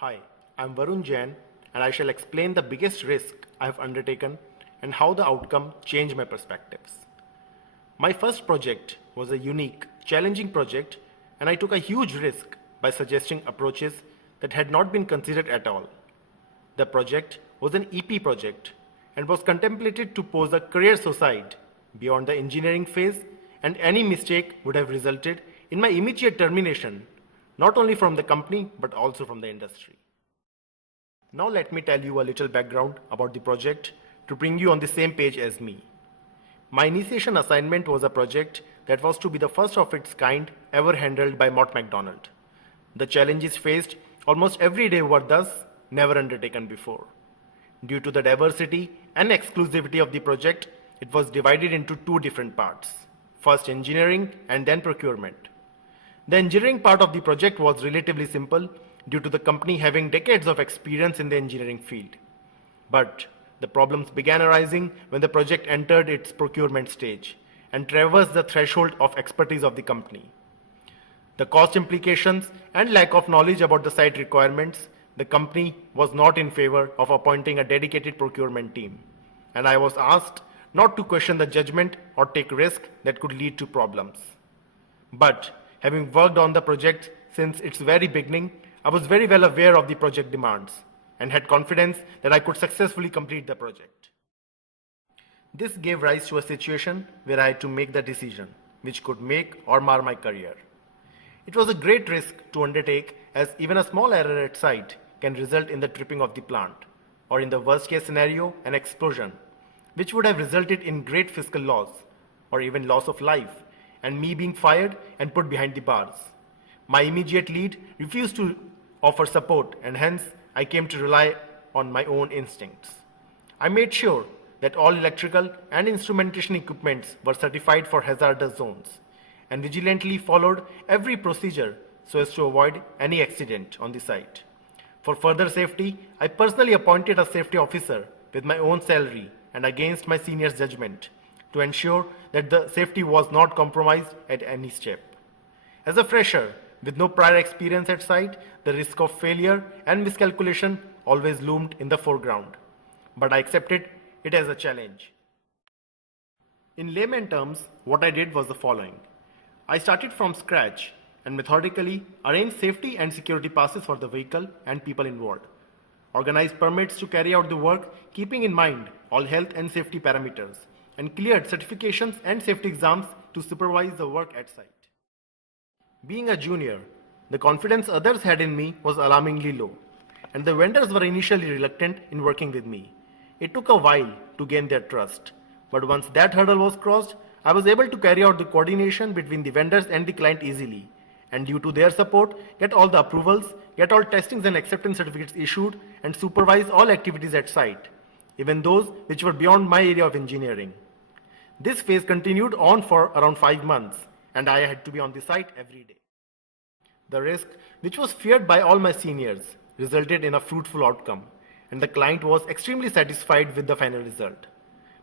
Hi, I'm Varun Jain and I shall explain the biggest risk I have undertaken and how the outcome changed my perspectives. My first project was a unique, challenging project and I took a huge risk by suggesting approaches that had not been considered at all. The project was an EP project and was contemplated to pose a career suicide beyond the engineering phase, and any mistake would have resulted in my immediate termination, not only from the company but also from the industry. Now let me tell you a little background about the project to bring you on the same page as me. My initiation assignment was a project that was to be the first of its kind ever handled by Mott MacDonald. The challenges faced almost every day were thus never undertaken before. Due to the diversity and exclusivity of the project, it was divided into two different parts. First engineering and then procurement. The engineering part of the project was relatively simple due to the company having decades of experience in the engineering field. But the problems began arising when the project entered its procurement stage and traversed the threshold of expertise of the company. The cost implications and lack of knowledge about the site requirements, the company was not in favor of appointing a dedicated procurement team, and I was asked not to question the judgment or take risk that could lead to problems. But having worked on the project since its very beginning, I was very well aware of the project demands and had confidence that I could successfully complete the project. This gave rise to a situation where I had to make the decision which could make or mar my career. It was a great risk to undertake, as even a small error at site can result in the tripping of the plant, or in the worst case scenario, an explosion, which would have resulted in great fiscal loss, or even loss of life, and me being fired and put behind the bars. My immediate lead refused to offer support, and hence I came to rely on my own instincts. I made sure that all electrical and instrumentation equipments were certified for hazardous zones, and vigilantly followed every procedure so as to avoid any accident on the site. For further safety, I personally appointed a safety officer with my own salary and against my senior's judgment to ensure that the safety was not compromised at any step. As a fresher with no prior experience at site, the risk of failure and miscalculation always loomed in the foreground, but I accepted it as a challenge. In layman terms, what I did was the following. I started from scratch and methodically arranged safety and security passes for the vehicle and people involved, organized permits to carry out the work keeping in mind all health and safety parameters, and cleared certifications and safety exams to supervise the work at site. Being a junior, the confidence others had in me was alarmingly low, and the vendors were initially reluctant in working with me. It took a while to gain their trust, but once that hurdle was crossed, I was able to carry out the coordination between the vendors and the client easily, and due to their support, get all the approvals, get all testings and acceptance certificates issued, and supervise all activities at site, even those which were beyond my area of engineering. This phase continued on for around 5 months, and I had to be on the site every day. The risk, which was feared by all my seniors, resulted in a fruitful outcome, and the client was extremely satisfied with the final result.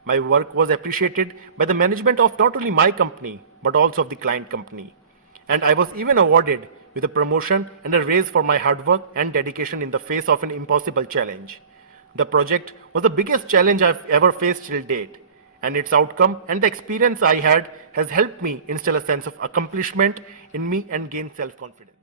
My work was appreciated by the management of not only my company, but also of the client company, and I was even awarded with a promotion and a raise for my hard work and dedication in the face of an impossible challenge. The project was the biggest challenge I've ever faced till date, and its outcome and the experience I had has helped me instill a sense of accomplishment in me and gain self-confidence.